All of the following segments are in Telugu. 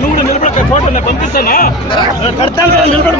నువ్వు నిలబడ ఫోటో పంపిస్తానా కడతాను నిలబడి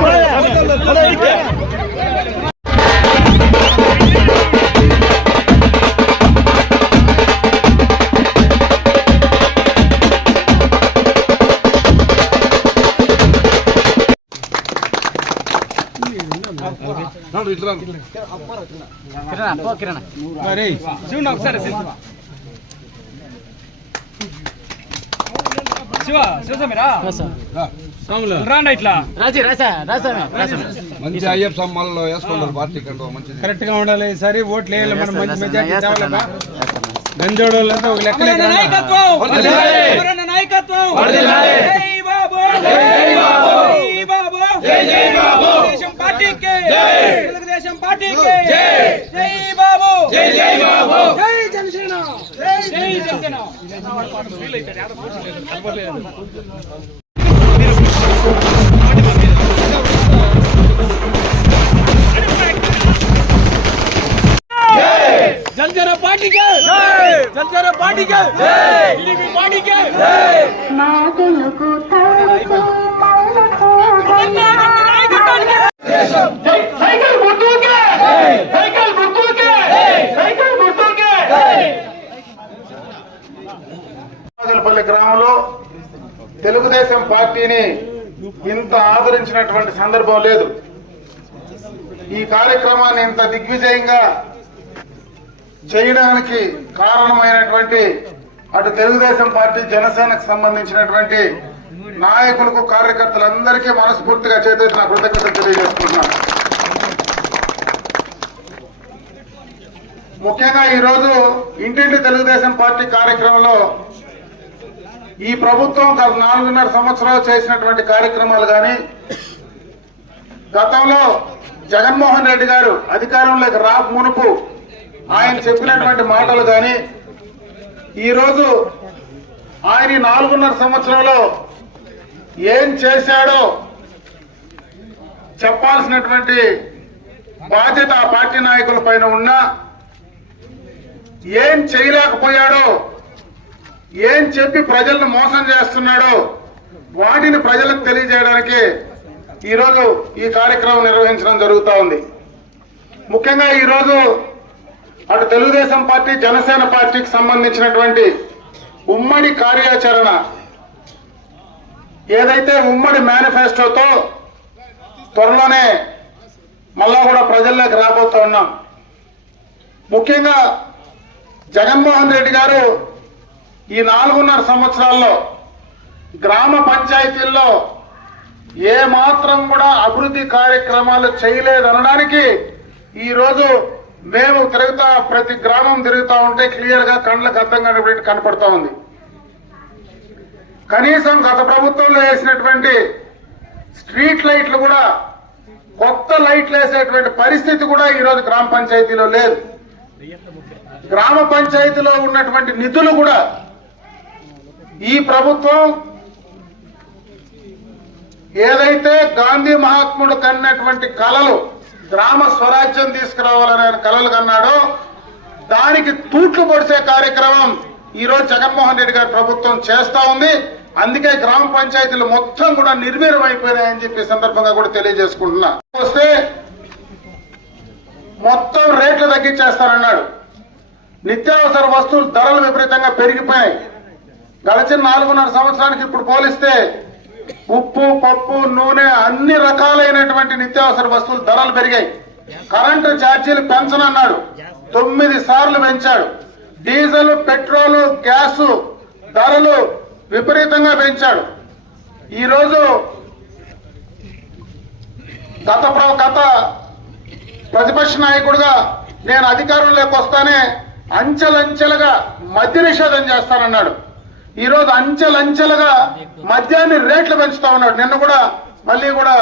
మంచి అయ్యప్ప సమ్మాల్లో వేసుకుంటారు పార్టీ కంటే మంచిది కరెక్ట్ గా ఉండాలి. సరే ఓట్లు వేయాలి, మనం మంచి మెజార్టీ తేవాలబ్బా. గంజోడోళ్ళంతా ఒక లెక్క జనసేన పార్టీకే జనసేన పార్టీకే టీడీపీ పార్టీకే సైకిల్ గుర్తుకే సైకిల్ గుర్తుకే సైకిల్ గుర్తుకే. పల్లి గ్రామంలో తెలుగుదేశం పార్టీని ఇంత ఆదరించినటువంటి సందర్భం లేదు. ఈ కార్యక్రమాన్ని ఇంత దిగ్విజయంగా చేయడానికి కారణమైనటువంటి అటు తెలుగుదేశం పార్టీ జనసేనకు సంబంధించినటువంటి నాయకులకు కార్యకర్తలందరికీ మనస్ఫూర్తిగా చేతులు నా కృతజ్ఞతలు తెలియజేస్తున్నాను. ముఖ్యంగా ఈరోజు ఇంటింటి తెలుగుదేశం పార్టీ కార్యక్రమంలో ఈ ప్రభుత్వం గత 4.5 సంవత్సరాలు చేసినటువంటి కార్యక్రమాలు కానీ, గతంలో జగన్మోహన్ రెడ్డి గారు అధికారంలోకి మునుపు ఆయన చెప్పినటువంటి మాటలు కానీ, ఈరోజు ఆయన 4.5 సంవత్సరంలో ఏం చేశాడో చెప్పాల్సినటువంటి బాధ్యత ఆ పార్టీ నాయకుల పైన ఉన్నా, ఏం చేయలేకపోయాడో, ఏం చెప్పి ప్రజలను మోసం చేస్తున్నాడో వాటిని ప్రజలకు తెలియజేయడానికి ఈరోజు ఈ కార్యక్రమం నిర్వహించడం జరుగుతూ ఉంది. ముఖ్యంగా ఈరోజు అటు తెలుగుదేశం పార్టీ జనసేన పార్టీకి సంబంధించినటువంటి ఉమ్మడి కార్యాచరణ ఏదైతే ఉమ్మడి మేనిఫెస్టోతో త్వరలోనే మళ్ళా కూడా ప్రజల్లోకి రాబోతూ ఉన్నాం. ముఖ్యంగా జగన్మోహన్ రెడ్డి గారు ఈ 4.5 సంవత్సరాల్లో గ్రామ పంచాయతీల్లో ఏ మాత్రం కూడా అభివృద్ధి కార్యక్రమాలు చేయలేదనడానికి ఈరోజు మేము ప్రతి గ్రామం తిరుగుతూ ఉంటే క్లియర్ గా కళ్ళకు అర్థం కనపడతా ఉంది. కనీసం గత ప్రభుత్వంలో వేసినటువంటి స్ట్రీట్ లైట్లు కూడా కొత్త లైట్లు వేసేటువంటి పరిస్థితి కూడా ఈరోజు గ్రామ పంచాయతీలో లేదు. గ్రామ పంచాయతీలో ఉన్నటువంటి నిధులు కూడా ఈ ప్రభుత్వం ఏదైతే గాంధీ మహాత్ముడు కన్నటువంటి కలలు, గ్రామ స్వరాజ్యం తీసుకురావాలనే కలలు కన్నాడో దానికి తూట్లు పొడిచే కార్యక్రమం ఈరోజు జగన్మోహన్ రెడ్డి గారి ప్రభుత్వం చేస్తా ఉంది. అందుకే గ్రామ పంచాయతీలు మొత్తం కూడా నిర్వీర్యం అయిపోయాయని చెప్పి సందర్భంగా కూడా తెలియజేసుకుంటున్నా. వస్తే మొత్తం రేట్లు తగ్గించేస్తానన్నాడు. నిత్యావసర వస్తువుల ధరలు విపరీతంగా పెరిగిపోయాయి. గడిచిన 4.5 సంవత్సరానికి ఇప్పుడు పోలిస్తే ఉప్పు, పప్పు, నూనె అన్ని రకాలైనటువంటి నిత్యావసర వస్తువుల ధరలు పెరిగాయి. కరెంటు ఛార్జీలు పెంచనన్నాడు, 9 సార్లు పెంచాడు. డీజిల్, పెట్రోలు, గ్యాస్ ధరలు విపరీతంగా పెంచాడు. ఈరోజు గత ప్రతిపక్ష నాయకుడిగా నేను అధికారంలోకి వస్తానే అంచెలంచెలుగా మద్య నిషేధం చేస్తానన్నాడు. ఈరోజు అంచెలంచెలుగా మద్యాన్ని రేట్లు పెంచుతా ఉన్నాడు. నిన్న కూడా మళ్ళీ కూడా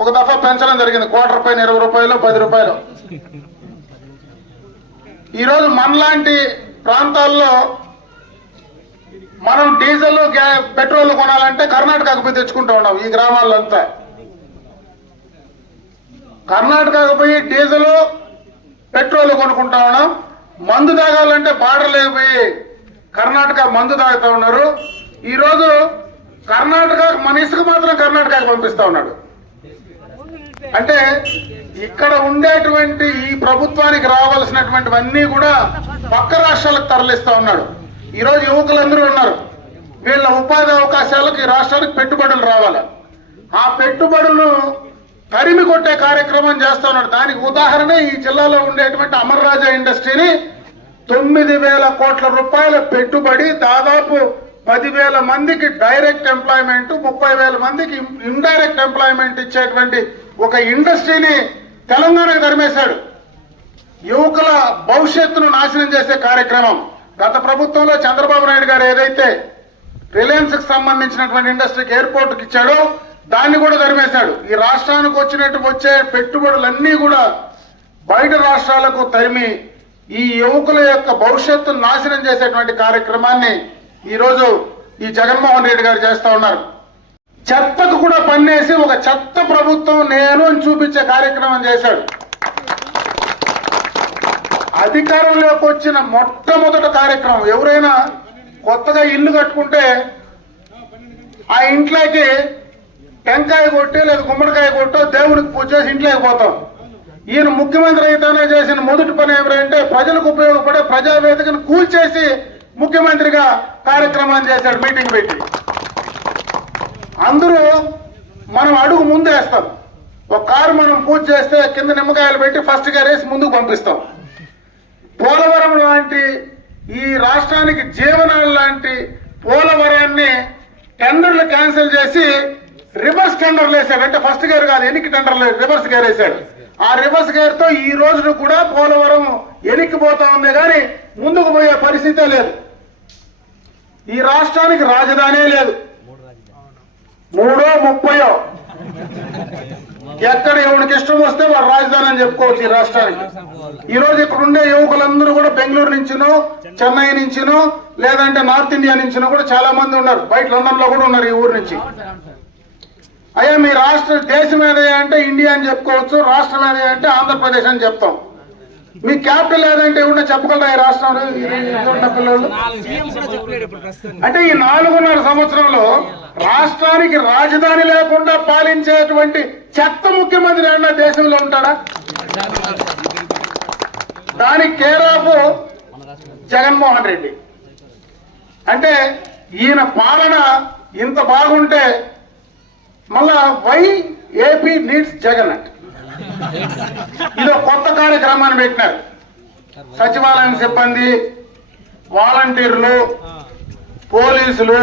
ఒక దఫా పెంచడం జరిగింది. క్వార్టర్ పైన 20 రూపాయలు, 10 రూపాయలు. ఈరోజు మనలాంటి ప్రాంతాల్లో మనం డీజిల్ పెట్రోల్ కొనాలంటే కర్ణాటకకు పోయి తెచ్చుకుంటూ ఉన్నాం. ఈ గ్రామాల్లో అంతా కర్ణాటకకు పోయి డీజిల్ పెట్రోల్ కొనుక్కుంటా ఉన్నాం. మందు తాగాలంటే బార్డర్లకు పోయి కర్ణాటక మందు తాగుతూ ఉన్నారు. ఈరోజు కర్ణాటక మన ఇసుక మాత్రం కర్ణాటకకు పంపిస్తా ఉన్నాడు. అంటే ఇక్కడ ఉండేటువంటి ఈ ప్రభుత్వానికి రావాల్సినటువంటివన్నీ కూడా పక్క రాష్ట్రాలకు తరలిస్తా ఉన్నాడు. ఈరోజు యువకులందరూ ఉన్నారు. వీళ్ళ ఉపాధి అవకాశాలకు ఈ రాష్ట్రానికి పెట్టుబడులు రావాలి. ఆ పెట్టుబడులను తరిమి కొట్టే కార్యక్రమం చేస్తా ఉన్నాడు. దానికి ఉదాహరణ ఈ జిల్లాలో ఉండేటువంటి అమర్ రాజా ఇండస్ట్రీని 9,000 కోట్ల రూపాయల పెట్టుబడి, దాదాపు 10,000 మందికి డైరెక్ట్ ఎంప్లాయ్మెంట్, 30,000 మందికి ఇండైరెక్ట్ ఎంప్లాయ్మెంట్ ఇచ్చేటువంటి ఒక ఇండస్ట్రీని తెలంగాణకు తరిమేశాడు. యువకుల భవిష్యత్తును నాశనం చేసే కార్యక్రమం. గత ప్రభుత్వంలో చంద్రబాబు నాయుడు గారు ఏదైతే రిలయన్స్ కి సంబంధించినటువంటి ఇండస్ట్రీకి ఎయిర్పోర్ట్కి ఇచ్చాడో దాన్ని కూడా తరిమేశాడు. ఈ రాష్ట్రానికి వచ్చే పెట్టుబడులన్నీ కూడా బయట రాష్ట్రాలకు తరిమి ఈ యువకుల యొక్క భవిష్యత్తును నాశనం చేసేటువంటి కార్యక్రమాన్ని ఈరోజు ఈ జగన్మోహన్ రెడ్డి గారు చేస్తా ఉన్నారు. చెత్తకు కూడా పన్నేసి ఒక చెత్త ప్రభుత్వం నేను అని చూపించే కార్యక్రమం చేశాడు. అధికారంలోకి వచ్చిన మొట్టమొదటి కార్యక్రమం, ఎవరైనా కొత్తగా ఇల్లు కట్టుకుంటే ఆ ఇంట్లోకి టెంకాయ కొట్టి లేదా గుమ్మడికాయ కొట్టో దేవుడికి పూజ చేసి ఇంట్లోకి పోతాం. ఈయన ముఖ్యమంత్రి అయితేనే చేసిన మొదటి పని ఏమిటంటే ప్రజలకు ఉపయోగపడే ప్రజావేదికను కూల్చేసి ముఖ్యమంత్రిగా కార్యక్రమాన్ని చేశాడు. మీటింగ్ పెట్టి అందరూ మనం అడుగు ముందు వేస్తాం. ఒక కారు మనం పూజ చేస్తే కింద నిమ్మకాయలు పెట్టి ఫస్ట్ గా వేసి ముందుకు పంపిస్తాం. పోలవరం లాంటి ఈ రాష్ట్రానికి జీవనాలు లాంటి పోలవరాన్ని టెండర్లు క్యాన్సిల్ చేసి రివర్స్ టెండర్లు వేశాడు. అంటే ఫస్ట్ గేర్ కాదు, ఎన్నిక టెండర్లు రివర్స్ గేర్ వేశాడు. ఆ రివర్స్ గేర్ తో ఈ రోజును కూడా పోలవరం ఎనిక్కిపోతా ఉంది కానీ ముందుకు పోయే పరిస్థితే లేదు. ఈ రాష్ట్రానికి రాజధానే లేదు. 3 30 ఎక్కడ ఎవరికి ఇష్టం వస్తే వాడు రాజధాని అని చెప్పుకోవచ్చు ఈ రాష్ట్రానికి. ఈ రోజు ఇక్కడ ఉండే యువకులందరూ కూడా బెంగళూరు నుంచినో, చెన్నై నుంచినో, లేదంటే నార్త్ ఇండియా నుంచినో కూడా చాలా మంది ఉన్నారు. బయట లండన్ లో కూడా ఉన్నారు ఈ ఊరు నుంచి. అయ్యా మీ రాష్ట్ర దేశం ఏదయ్యా అంటే ఇండియా అని చెప్పుకోవచ్చు, రాష్ట్రం ఏదయ్యా అంటే ఆంధ్రప్రదేశ్ అని చెప్తాం. మీ క్యాపిటల్ ఏదంటే ఏమన్నా చెప్పగలరా ఈ రాష్ట్రంలో ఉన్న పిల్లలు? అంటే ఈ 4.5 సంవత్సరంలో రాష్ట్రానికి రాజధాని లేకుండా పాలించేటువంటి చెత్త ముఖ్యమంత్రి ఏమన్నా దేశంలో ఉంటాడా? దానికి కేర్ ఆఫ్ జగన్మోహన్ రెడ్డి. అంటే ఈయన పాలన ఇంత బాగుంటే మళ్ళా వై ఏపీ నీడ్స్ జగన్ అంటే ఇది కొత్త కార్యక్రమాన్ని పెట్టినారు. సచివాలయం సిబ్బంది, వాలంటీర్లు, పోలీసులు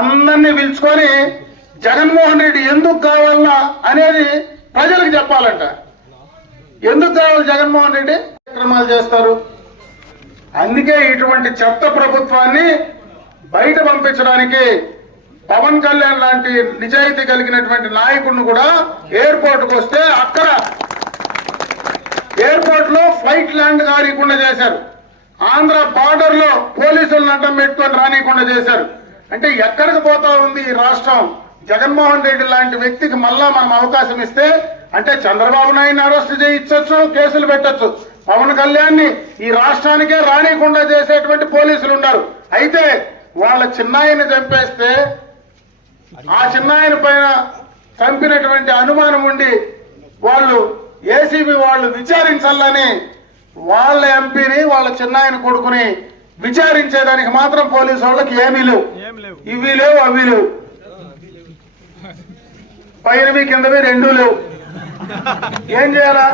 అందరినీ పిలుచుకొని జగన్మోహన్ రెడ్డి ఎందుకు కావాలన్నా అనేది ప్రజలకు చెప్పాలంట. ఎందుకు కావాలి జగన్మోహన్ రెడ్డి కార్యక్రమాలు చేస్తారు. అందుకే ఇటువంటి చెత్త ప్రభుత్వాన్ని బయట పంపించడానికి పవన్ కళ్యాణ్ లాంటి నిజాయితీ కలిగినటువంటి నాయకుడిని కూడా ఎయిర్పోర్ట్కి వస్తే అక్కడ ఎయిర్పోర్ట్ లో ఫ్లైట్ ల్యాండ్ కానికుండా చేశారు. ఆంధ్ర బార్డర్ లో పోలీసులను అడ్డం పెట్టుకొని రానియకుండా చేశారు. అంటే ఎక్కడికి పోతా ఉంది ఈ రాష్ట్రం? జగన్మోహన్ రెడ్డి లాంటి వ్యక్తికి మళ్ళా మనం అవకాశం ఇస్తే అంటే చంద్రబాబు నాయుడిని అరెస్ట్ చేయించవచ్చు, కేసులు పెట్టచ్చు. పవన్ కళ్యాణ్ ని ఈ రాష్ట్రానికే రానియకుండా చేసేటువంటి పోలీసులు ఉన్నారు. అయితే వాళ్ళ చిన్నాయిని చంపేస్తే ఆ చిన్నాయన పైన చంపినటువంటి అనుమానం ఉండి వాళ్ళు ఏసీబీ వాళ్ళు విచారించాలని వాళ్ళ ఎంపీని వాళ్ళ చిన్నాయన కొడుకుని విచారించేదానికి మాత్రం పోలీసు వాళ్ళకి ఏమీ లేవు. ఇవి లేవు, అవి లేవు, పైనవి కిందవి రెండూ లేవు. ఏం చేయాలా?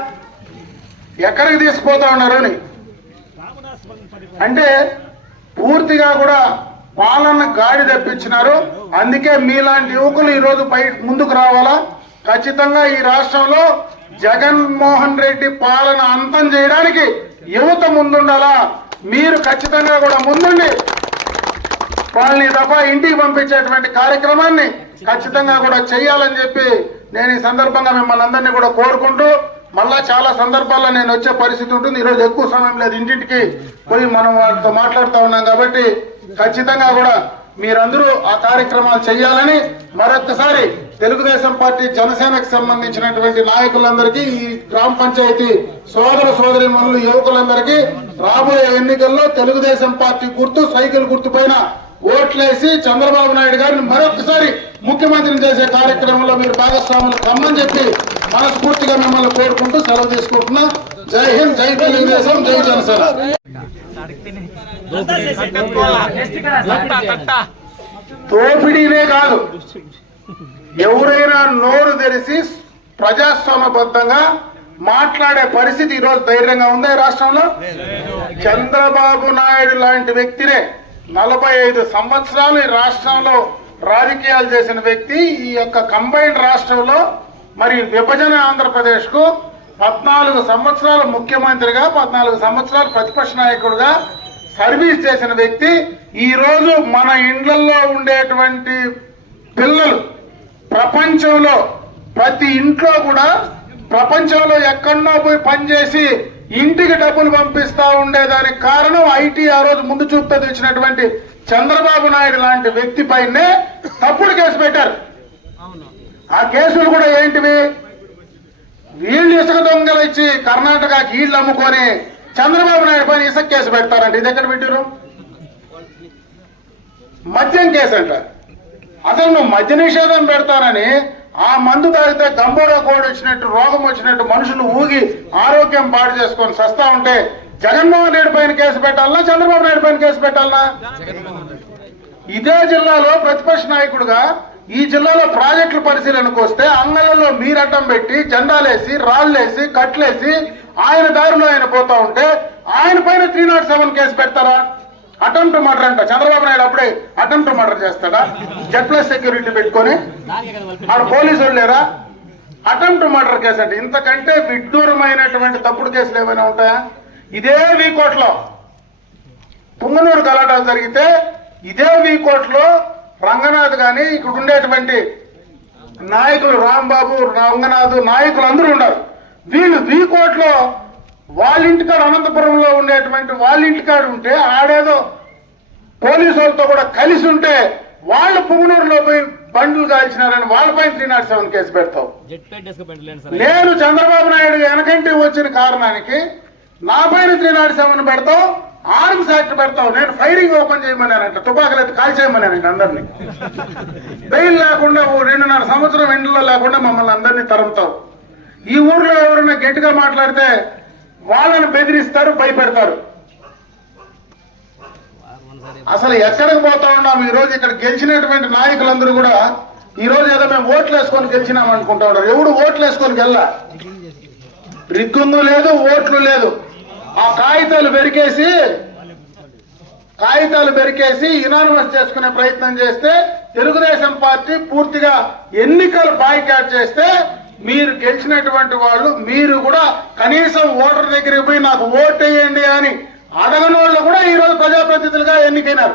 ఎక్కడికి తీసుకుపోతా ఉన్నారు అని అంటే పూర్తిగా కూడా పాలన గాడి తెప్పించినారు. అందుకే మీలాంటి యువకులు ఈరోజు ముందుకు రావాలా. ఖచ్చితంగా ఈ రాష్ట్రంలో జగన్మోహన్ రెడ్డి పాలన అంతం చేయడానికి యువత ముందుండాలా. మీరు ఖచ్చితంగా కూడా ముందుండి వాళ్ళని దఫా ఇంటికి పంపించేటువంటి కార్యక్రమాన్ని ఖచ్చితంగా కూడా చేయాలని చెప్పి నేను ఈ సందర్భంగా మిమ్మల్ని అందరినీ కూడా కోరుకుంటూ మళ్ళా చాలా సందర్భాల్లో నేను వచ్చే పరిస్థితి ఉంటుంది. ఈరోజు ఎక్కువ సమయం లేదు, ఇంటింటికి పోయి మనం వాళ్ళతో మాట్లాడుతూ ఉన్నాం కాబట్టి ఖచ్చితంగా కూడా మీరందరూ ఆ కార్యక్రమాలు చేయాలని మరొకసారి తెలుగుదేశం పార్టీ జనసేనకు సంబంధించినటువంటి నాయకులందరికీ, ఈ గ్రామ పంచాయతీ సోదరీమణులు యువకులందరికీ రాబోయే ఎన్నికల్లో తెలుగుదేశం పార్టీ గుర్తు సైకిల్ గుర్తు పైన ఓట్లేసి చంద్రబాబు నాయుడు గారిని మరొకసారి ముఖ్యమంత్రిని చేసే కార్యక్రమంలో మీరు భాగస్వాములు కమ్మని చెప్పి మనస్ఫూర్తిగా మిమ్మల్ని కోరుకుంటూ సెలవు తీసుకుంటున్నా. జై హింద్, జై తెలుగుదేశం, జై జనసేన. దోపిడీనే కాదు, ఎవరైనా నోరు తెరిచి ప్రజాస్వామ్యబద్ధంగా మాట్లాడే పరిస్థితి ఈరోజు ధైర్యంగా ఉందా ఈ రాష్ట్రంలో? చంద్రబాబు నాయుడు లాంటి వ్యక్తినే 45 సంవత్సరాలు ఈ రాష్ట్రంలో రాజకీయాలు చేసిన వ్యక్తి ఈ యొక్క కంబైన్డ్ రాష్ట్రంలో మరి విభజన ఆంధ్రప్రదేశ్ కు 14 సంవత్సరాలు ముఖ్యమంత్రిగా 14 సంవత్సరాలు ప్రతిపక్ష నాయకుడిగా సర్వీస్ చేసిన వ్యక్తి ఈ రోజు మన ఇండ్లలో ఉండేటువంటి పిల్లలు ప్రపంచంలో ప్రతి ఇంట్లో కూడా ప్రపంచంలో ఎక్కడో పోయి పనిచేసి ఇంటికి డబ్బులు పంపిస్తా ఉండేదానికి కారణం ఐటీ ఆ రోజు ముందు చూపుతో తెచ్చినటువంటి చంద్రబాబు నాయుడు లాంటి వ్యక్తి పైనే తప్పుడు కేసు పెట్టారు. ఆ కేసులు కూడా ఏంటివి? వీళ్ళు ఇసుక దొంగలు ఇచ్చి కర్ణాటకకి వీళ్ళు అమ్ముకొని చంద్రబాబు నాయుడు పైన ఇసుక కేసు పెడతారంట. ఇది ఎక్కడ పెట్టారు? మద్యం కేసు అంట. అసలు నువ్వు మద్య నిషేధం పెడతానని ఆ మందు తాగితే గంబోరా కోడ్ వచ్చినట్టు రోగం వచ్చినట్టు మనుషులు ఊగి ఆరోగ్యం పాడు చేసుకొని సస్తా ఉంటే జగన్మోహన్ రెడ్డి పైన కేసు పెట్టాలనా చంద్రబాబు నాయుడు పైన కేసు పెట్టాలనా? ఇదే జిల్లాలో ప్రతిపక్ష నాయకుడుగా ఈ జిల్లాలో ప్రాజెక్టుల పరిశీలనకు వస్తే అంగళ్ళలో మీరు అడ్డం పెట్టి జెండాలేసి రాళ్లేసి కట్లేసి ఆయన దారిలో ఆయన పోతా ఉంటే ఆయన పైన 307 కేసు పెడతారా? అటెంప్ట్ మర్డర్ అంట. చంద్రబాబు నాయుడు అప్పుడే అటెంప్ట్ మర్డర్ చేస్తాడా? Z+ సెక్యూరిటీ పెట్టుకొని ఆడ పోలీసులు లేరా? అటెంప్ట్ మర్డర్ కేసు అంటే ఇంతకంటే విడ్డూరమైనటువంటి తప్పుడు కేసులు ఏమైనా ఉంటాయా? ఇదే వీకోట్లో పుంగనూరు గలాటాలు జరిగితే ఇదే వీకోట్లో రంగనాథ్ గాని ఇక్కడ ఉండేటువంటి నాయకులు రాంబాబు రంగనాథ్ నాయకులు అందరూ ఉన్నారు. వీళ్ళు వీకోట్లో వాళ్ళ ఇంటికాడ అనంతపురంలో ఉండేటువంటి వాళ్ళ ఇంటికాడ ఉంటే ఆడేదో పోలీసు వాళ్ళతో కూడా కలిసి ఉంటే వాళ్ళు పుంగనూరులో పోయి బండ్లు కాల్చినారని వాళ్ళపై 307 కేసు పెడతావు. నేను చంద్రబాబు నాయుడు వెనకంటి వచ్చిన కారణానికి నా పైన 307 పెడతావు, ఆర్మ్స్ యాక్ట్ పెడతావు. నేను ఫైరింగ్ ఓపెన్ చేయమన్నానంట, తుపాకులు అయితే కాల్ చేయమన్నానంట అందరినీ. బెయిల్ లేకుండా 2.5 సంవత్సరం ఇంట్లో లేకుండా మమ్మల్ని అందరినీ తరుముతావు. ఈ ఊర్లో ఎవరైనా గట్టిగా మాట్లాడితే వాళ్ళని బెదిరిస్తారు, భయపెడతారు. అసలు ఎక్కడికి పోతా ఉన్నాం? ఈ రోజు ఇక్కడ గెలిచినటువంటి నాయకులందరూ కూడా ఈ రోజు ఏదో మేము ఓట్లు వేసుకొని గెలిచినాం అనుకుంటా ఉన్నారు. ఎవడు ఓట్లు వేసుకొని గెల్లా? రిగ్గుంగు లేదు, ఓట్లు లేదు. ఆ కాగితాలు బెరికేసి యునానిమస్ చేసుకునే ప్రయత్నం చేస్తే తెలుగుదేశం పార్టీ పూర్తిగా ఎన్నికలు బాయ్కాట్ చేస్తే మీరు గెలిచినటువంటి వాళ్ళు మీరు కూడా కనీసం ఓటర్ దగ్గరికి పోయి నాకు ఓటు వేయండి అని అడగని వాళ్ళు కూడా ఈ రోజు ప్రజాప్రతినిధులుగా ఎన్నికైనారు.